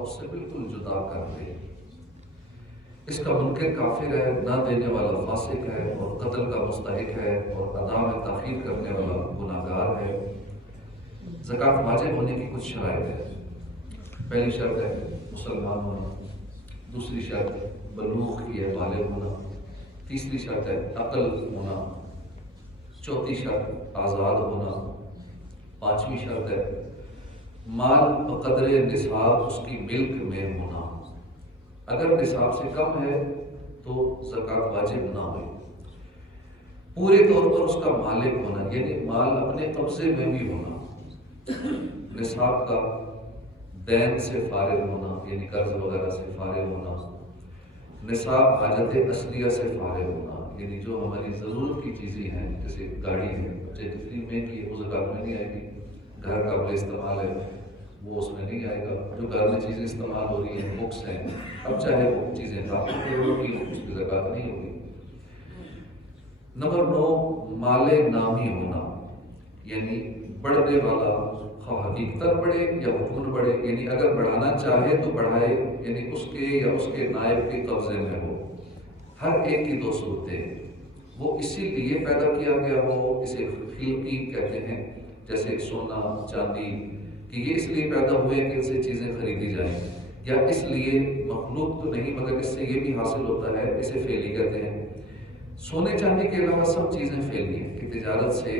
اس سے بالکل جدا کر دے۔ اس کا منکر کافر ہے، نہ دینے والا فاسق ہے، اور قتل کا مستحق ہے، اور ادا میں تاخیر کرنے والا گناہگار ہے۔ زکوٰۃ واجب ہونے کی کچھ شرائط ہے۔ پہلی شرط ہے مسلمان ہونا، دوسری شرط بلوغ کی ہے، بالغ ہونا، تیسری شرط ہے عقل ہونا، چوتھی شرط آزاد ہونا، پانچویں شرط ہے مال بقدر نصاب اس کی ملک میں ہونا۔ اگر نصاب سے کم ہے تو زکوٰۃ واجب نہ ہوئی۔ پورے طور پر اس کا مالک ہونا، یعنی مال اپنے قبضے میں بھی ہونا، نصاب کا دین سے فارغ ہونا، یعنی قرض وغیرہ سے فارغ ہونا، نصاب حاجت اصلیہ سے فارغ ہونا، یعنی جو ہماری ضرورت کی چیزیں ہیں، جیسے گاڑی ہے، چاہے جتنی مہنگی ہے وہ زکوٰۃ میں نہیں آئے گی، گھر کا بڑا استعمال ہے وہ اس میں نہیں آئے گا، جو گھر میں چیزیں استعمال ہو رہی ہیں، بکس ہیں، اب چاہے وہ چیزیں لاکھوں کروڑوں کی اس کی زکوٰۃ نہیں ہوگی۔ نمبر 9 مال نامی ہونا، یعنی بڑھنے والا، خواہ حقیقتاً بڑھے یا حکم بڑھے، یعنی اگر بڑھانا چاہے تو بڑھائے، یعنی اس کے یا اس کے نائب کے قبضے میں ہو۔ ہر ایک کی دو صورتیں، وہ اسی لیے پیدا کیا گیا ہو، اسے خلقی کہتے ہیں، جیسے سونا چاندی، کہ یہ اس لیے پیدا ہوئے کہ ان سے چیزیں خریدی جائیں، یا اس لیے مخلوق تو نہیں مگر اس سے یہ بھی حاصل ہوتا ہے، اسے فعلی کہتے ہیں۔ سونے چاندی کے علاوہ سب چیزیں فعلی ہیں کہ تجارت سے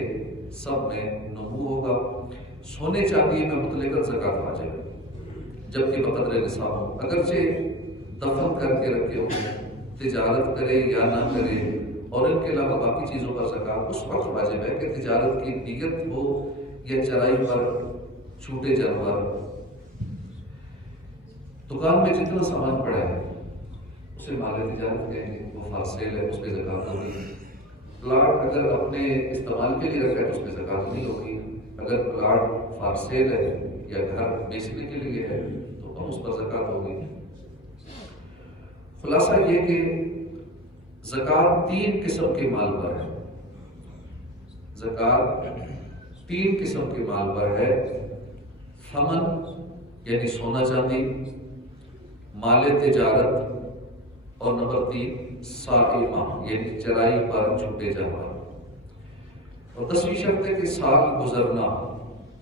سب میں نمو ہوگا۔ سونے چاندی میں مطلقاً زکوٰۃ واجب ہے، جبکہ بقدر نصاب ہو، اگرچہ دفن کر کے رکھے ہو، تجارت کرے یا نہ کرے، اور ان کے علاوہ باقی چیزوں پر زکوٰۃ اس وقت واجب ہے کہ تجارت کی نیت ہو، یا چرائی پر چھوٹے جانور۔ دکان میں جتنا سامان پڑا ہے اسے مال تجارت کہیں گے، وہ فار سیل ہے، اس پہ زکوٰۃ ہوگی۔ پلاٹ اگر اپنے استعمال کے لیے رکھا ہے تو اس پہ زکوٰۃ نہیں ہوگی۔ اگر پلاٹ فار سیل ہے یا گھر بیچنے کے لیے ہے تو اس پر زکوٰۃ ہوگی۔ خلاصہ یہ کہ زکوٰۃ 3 قسم کے مال پر ہے۔ زکوٰۃ 3 قسم کے مال پر ہے: ثمن یعنی سونا چاندی، مال تجارت، اور نمبر 3 سائمہ یعنی چرائی پر چھوٹے جانور۔ اور 10ویں شرط ہے کہ سال گزرنا،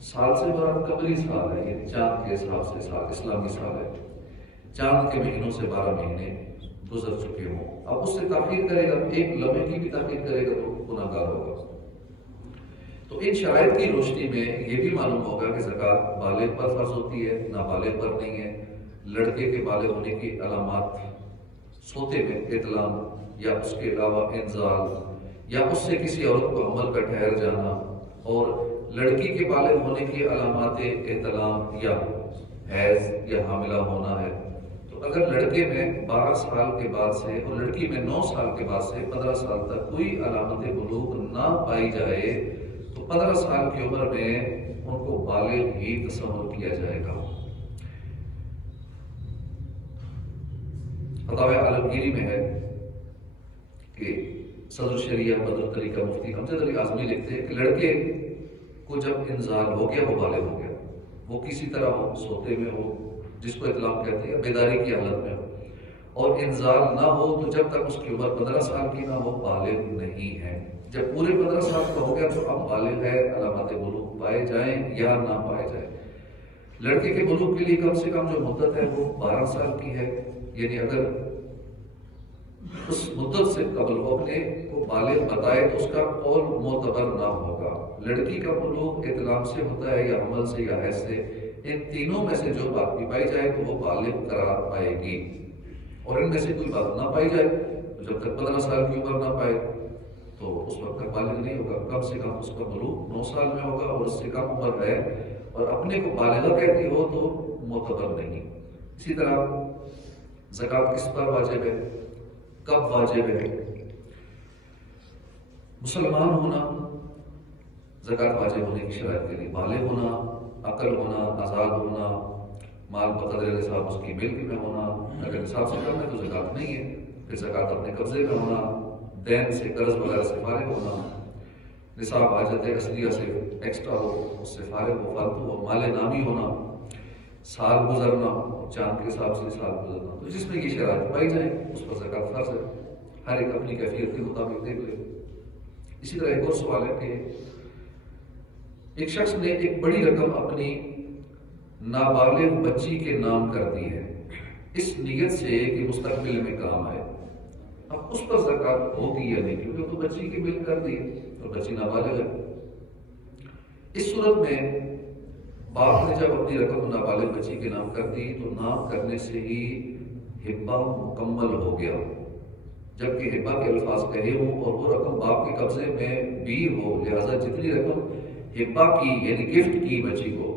سال سے مراد قمری سال ہے، یعنی چاند کے حساب سے سال، اسلامی سال ہے، چاند کے مہینوں سے 12 مہینے گزر چکے ہوں۔ اب اس سے تاخیر کرے گا، ایک لمحے کی بھی تاخیر کرے گا تو گناہ گار ہوگا۔ تو ان شرائط کی روشنی میں یہ بھی معلوم ہوگا کہ زکوٰۃ بالغ پر فرض ہوتی ہے، نابالغ پر نہیں ہے۔ لڑکے کے بالغ ہونے کی علامات: سوتے میں احتلام، یا اس کے علاوہ انزال، یا اس سے کسی عورت کو حمل کا ٹھہر جانا، اور لڑکی کے بالغ ہونے کی علامات احتلام یا حیض یا حاملہ ہونا ہے۔ تو اگر لڑکے میں 12 سال کے بعد سے اور لڑکی میں 9 سال کے بعد سے 15 سال تک کوئی علامت بلوغ نہ پائی جائے تو 15 سال کی عمر میں ان کو بالغ ہی تصور کیا جائے گا۔ فتاوی عالمگیری میں ہے کہ صدر شریعہ بدر طریقہ مفتی امجد علی اعظمی لکھتے ہیں کہ لڑکے کو جب انزال ہو گیا، وہ بالغ ہو گیا، وہ کسی طرح ہو، سوتے میں ہو، جس کو اطلاق کہتے ہیں، بیداری کی حالت میں ہو، اور انزال نہ ہو تو جب تک اس کی عمر 15 سال کی نہ ہو بالغ نہیں ہے۔ جب پورے 15 سال کا ہو گیا تو اب بالغ ہے، علامات بلوغ پائے جائیں یا نہ پائے جائیں۔ لڑکے کے بلوغ کے لیے کم سے کم جو مدت ہے وہ 12 سال کی ہے، یعنی اگر اس مدت سے قبل وہ اپنے کو بالغ بتائے تو اس کا قول معتبر نہ ہوگا۔ لڑکی کا بلوغ اطلاق سے ہوتا ہے یا حمل سے یا حیض سے، ان تینوں میں سے جو بات بھی پائی جائے تو وہ بالغ قرار پائے گی، اور ان میں سے کوئی بات نہ پائی جائے تو جب تک 15 سال کی عمر نہ پائے تو اس وقت تک بالغ نہیں ہوگا۔ کم سے کم اس کا بلوغ 9 سال میں ہوگا، اور اس سے کم عمر ہے اور اپنے کو بالغہ کہتی ہو تو معتبر نہیں۔ اسی طرح زکوٰۃ کس پر واجب ہے، کب واجب ہے؟ مسلمان ہونا زکوٰۃ واجب ہونے کی شرائط کے لیے: بالغ ہونا، عقل ہونا، آزاد ہونا، مال بقدر نصاب اس کی ملک میں ہونا، اگر نصاب سے کم ہے تو زکوٰۃ نہیں ہے، پھر زکوٰۃ اپنے قبضے میں ہونا، دین سے قرض وغیرہ سے فارغ ہونا، نصاب حاجت اصلیہ سے ایکسٹرا ہو، اس سے فارغ ہو، فالتو ہو، مال نامی ہونا، سال گزرنا، چاند کے حساب سے سال گزرنا، تو جس میں یہ شرائط پائی جائیں اس پر زکوٰۃ فرض ہے، ہر ایک اپنی کیفیت کے مطابق دیکھ لے۔ اسی طرح ایک اور سوال ہے کہ ایک شخص نے ایک بڑی رقم اپنی نابالغ بچی کے نام کر دی ہے اس نیت سے کہ مستقبل میں کام آئے، اب اس پر زکوٰۃ ہوگی یا نہیں؟ کیونکہ وہ تو بچی کی ملک کر دی اور بچی نابالغ ہے۔ اس صورت میں باپ نے جب اپنی رقم نابالغ بچی کے نام کر دی تو نام کرنے سے ہی ہبہ مکمل ہو گیا، جبکہ ہبہ کے الفاظ کہے ہوں اور وہ رقم باپ کے قبضے میں بھی ہو، لہذا جتنی رقم ہبہ کی یعنی گفٹ کی بچی کو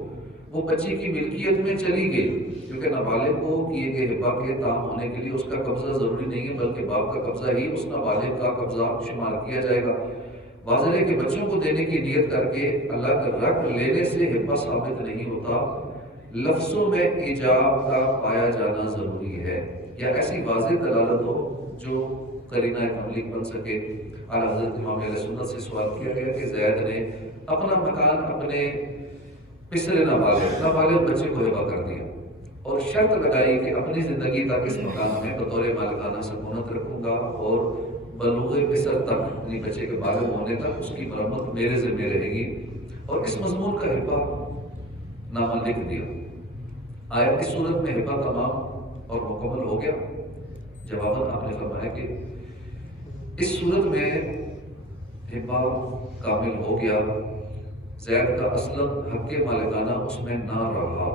وہ بچی کی ملکیت میں چلی گئی، کیونکہ نابالغ کو کیے گئے ہبہ کے تام ہونے کے لیے اس کا قبضہ ضروری نہیں ہے، بلکہ باپ کا قبضہ ہی اس نابالغ کا قبضہ شمار کیا جائے گا۔ واضح ہے کہ بچوں کو دینے کی نیت کر کے الگ رکھ لینے سے ہبہ ثابت نہیں ہوتا، لفظوں میں ایجاب کا پایا جانا ضروری ہے یا ایسی واضح دلالت ہو جو قرینہ تملیک بن سکے۔ اعلیٰ حضرت امام اہل سنت سے سوال کیا گیا کہ زید نے اپنا مکان اپنے پسر نابالغ بچے کو ہبہ کر دیا اور شرط لگائی کہ اپنی زندگی تک اس مکان میں بطور مالکانہ سکونت رکھوں گا اور بلوغ پسر تک یعنی بچے کے بالغ ہونے تک اس کی مرمت میرے ذمہ رہے گی، اور اس مضمون کا ہبہ نامہ لکھ دیا۔ آیا اس صورت میں ہبہ تمام اور مکمل ہو گیا؟ جواباً آپ نے فرمایا کہ اس صورت میں ہبہ کامل ہو گیا، زید کا اصلاً حق مالکانہ اس میں نہ رہا،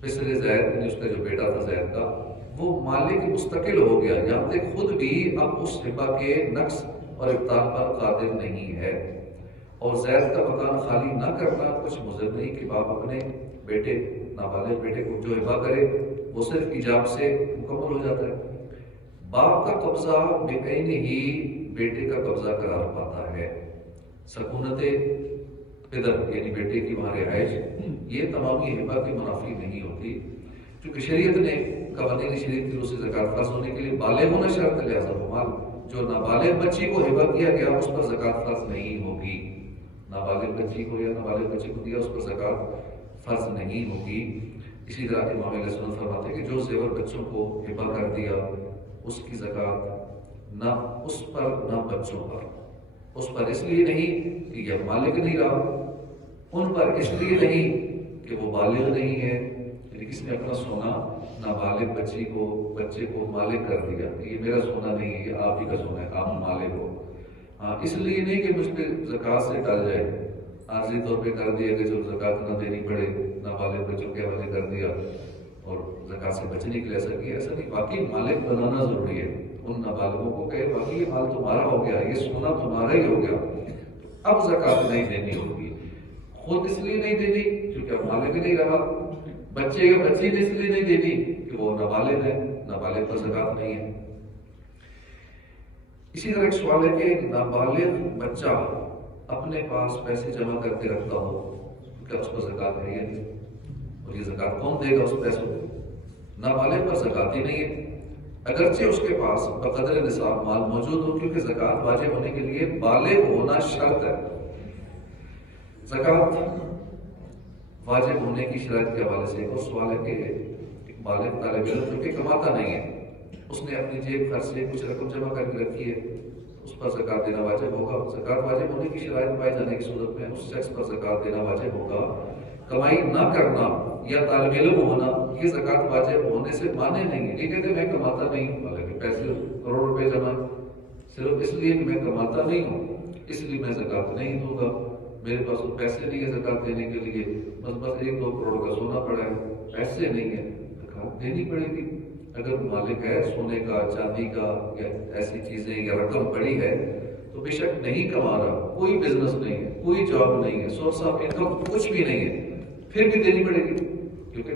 پسر زید یعنی اس کا جو بیٹا تھا زید کا وہ مالک مستقل ہو گیا، یہاں تک خود بھی اب اس ہبہ کے نقص اور ابطال پر قادر نہیں ہے، اور زید کا مکان خالی نہ کرنا کچھ مضر نہیں کہ باپ اپنے بیٹے نابالغ بیٹے کو جو ہبہ کرے وہ صرف ایجاب سے مکمل ہو جاتا ہے۔ باپ کا قبضہ بقین ہی بیٹے کا قبضہ قرار پاتا ہے، سکونت پدر یعنی بیٹے کی وہاں رہائش یہ تمامی ہبہ کی منافی نہیں ہوتی، کیونکہ شریعت نے قوانین شریعت کی روح سے زکوٰۃ فرض ہونے کے لیے بالغ ہونا شرط ہے، لہٰذا وہ مال جو نابالغ بچی کو ہبہ کیا گیا اس پر زکوٰۃ فرض نہیں ہوگی، نابالغ بچی کو یا نابالغ بچی کو دیا اس پر زکوٰۃ فرض نہیں ہوگی۔ اسی طرح امام اہل سنت فرماتے ہیں کہ جو زیور بچوں کو ہبہ کر دیا اس کی زکوٰۃ نہ اس پر نہ بچوں پر، اس پر اس لیے نہیں کہ یہ مالک نہیں رہا، ان پر اس لیے نہیں کہ وہ بالغ نہیں ہے، یعنی کس نے اپنا سونا نابالغ بچے کو مالک کر دیا، یہ میرا سونا نہیں ہے، یہ آپ ہی کا سونا ہے، آپ مالک ہو، اس لیے نہیں کہ مجھ پہ زکوٰۃ سے ٹل جائے، عارضی طور پہ کر دیا کہ جو زکوٰۃ نہ دینی پڑے، نابالغ بچوں کے حوالے کر دیا اور زکوٰۃ سے بچنے کے لیے ایسا کیا، ایسا نہیں، باقی مالک بنانا ضروری ہے، ان نابالغوں کو کہے باقی یہ مال تمہارا ہو گیا، یہ سونا تمہارا ہی ہو گیا، اب زکوٰۃ نہیں دینی ہوگی، خود اس لیے نہیں دینی کیونکہ اب مالک نہیں رہا، بچے یا بچی نے اس لیے نہیں دینی کہ وہ نابالغ ہے، نابالغ پر زکوٰۃ نہیں ہے۔ اسی طرح ایک سوال ہے کہ نابالغ بچہ اپنے پاس پیسے جمع کر کے رکھتا ہو کیا اس پر زکوٰۃ ہے یا نہیں، اور یہ زکوٰۃ کون دے گا اس پیسوں کو؟ نابالغ پر زکوٰۃ ہی نہیں ہے، اگرچہ اس کے پاس بقدر نصاب مال موجود ہو، کیونکہ زکوٰۃ واجب ہونے کے لیے بالغ ہونا شرط ہے۔ زکوٰۃ واجب ہونے کی شرائط کے حوالے سے ایک اور سوال ہے کہ ایک بالغ طالب علم جو کہ کماتا نہیں ہے، اس نے اپنی جیب خرچ سے کچھ رقم جمع کر کے رکھی ہے، اس پر زکوٰۃ دینا واجب ہوگا؟ زکوٰۃ واجب ہونے کی شرائط پائے جانے کی صورت میں اس شخص پر زکوٰۃ دینا واجب ہوگا۔ کمائی نہ کرنا یا طالب علم ہونا یہ زکوٰۃ واجب ہونے سے مانے نہیں ہے، یہ کہتے میں کماتا نہیں ہوں، حالانکہ پیسے کروڑ روپے جمع صرف اس لیے کہ میں کماتا نہیں ہوں اس لیے میں زکوٰۃ نہیں دوں گا، میرے پاس تو پیسے نہیں ہے زکوٰۃ دینے کے لیے، بس 1-2 کروڑ کا سونا پڑا ہے، پیسے نہیں ہے، زکوٰۃ دینی پڑے گی۔ اگر مالک ہے سونے کا، چاندی کا یا ایسی چیزیں یا رقم پڑی ہے تو بے شک نہیں کما رہا، کوئی بزنس نہیں ہے، کوئی جاب نہیں ہے، سورس آف انکم کچھ بھی نہیں ہے، پھر بھی دینی پڑے گی کیونکہ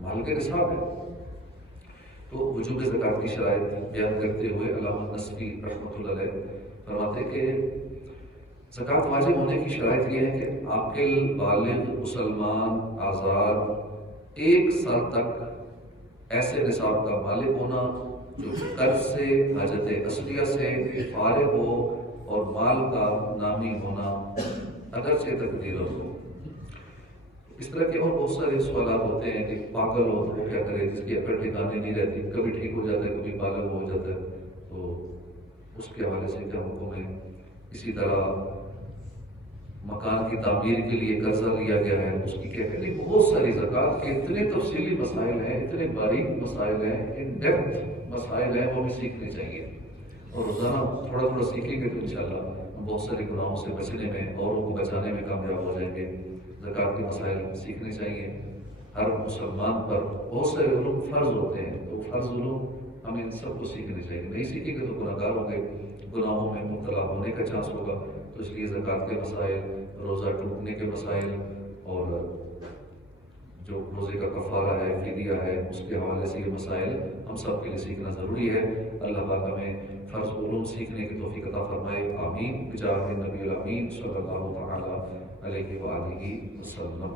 مال کا نصاب ہے۔ تو وجوب زکوٰۃ کی شرائط بیان کرتے ہوئے علامہ نصفی رحمۃ اللہ علیہ فرماتے کہ زکوٰۃ واجب ہونے کی شرائط یہ ہے کہ عاقل بالغ مسلمان آزاد 1 سال تک ایسے نصاب کا مالک ہونا جو قرض سے، حاجت اصلیہ سے فارغ ہو اور مال کا نامی ہونا اگرچہ تقدیر ہو۔ اس طرح کے اور بہت سارے سوالات ہوتے ہیں کہ پاگل ہو تو وہ کیا کرے، جس کی عقل ٹھکانے نہیں رہتی، کبھی ٹھیک ہو جاتا ہے کبھی پاگل ہو جاتا ہے، تو اس کے حوالے سے کیا حکم ہے۔ اسی طرح مکان کی تعمیر کے لیے قرضہ لیا گیا ہے، اس کی کیفیت، بہت ساری زکوٰۃ کے اتنے تفصیلی مسائل ہیں، اتنے باریک مسائل ہیں، ان ڈیپتھ مسائل ہیں، وہ ہمیں سیکھنے چاہیے، اور روزانہ تھوڑا تھوڑا سیکھیں گے تو انشاءاللہ ہم بہت سارے گناہوں سے بچنے میں، اوروں کو بچانے میں کامیاب ہو جائیں گے۔ زکوٰۃ کے مسائل سیکھنے چاہیے۔ ہر مسلمان پر بہت سارے علوم فرض ہوتے ہیں، تو فرض علوم ہمیں ان سب کو سیکھنے چاہیے، نہیں سیکھیں گے تو گناہ گار ہوں گے، گناہوں میں مبتلا ہونے کا چانس ہوگا۔ تو اس لیے زکوٰۃ کے مسائل، روزہ ٹوٹنے کے مسائل، اور جو روزے کا کفارہ ہے، فدیہ ہے، اس کے حوالے سے یہ مسائل ہم سب کے لیے سیکھنا ضروری ہے۔ اللہ پاک ہمیں فرض علوم سیکھنے کی توفیق عطا فرمائے، آمین، بجاہ نبی الامین صلی اللہ تعالی علیہ وآلہ وسلم۔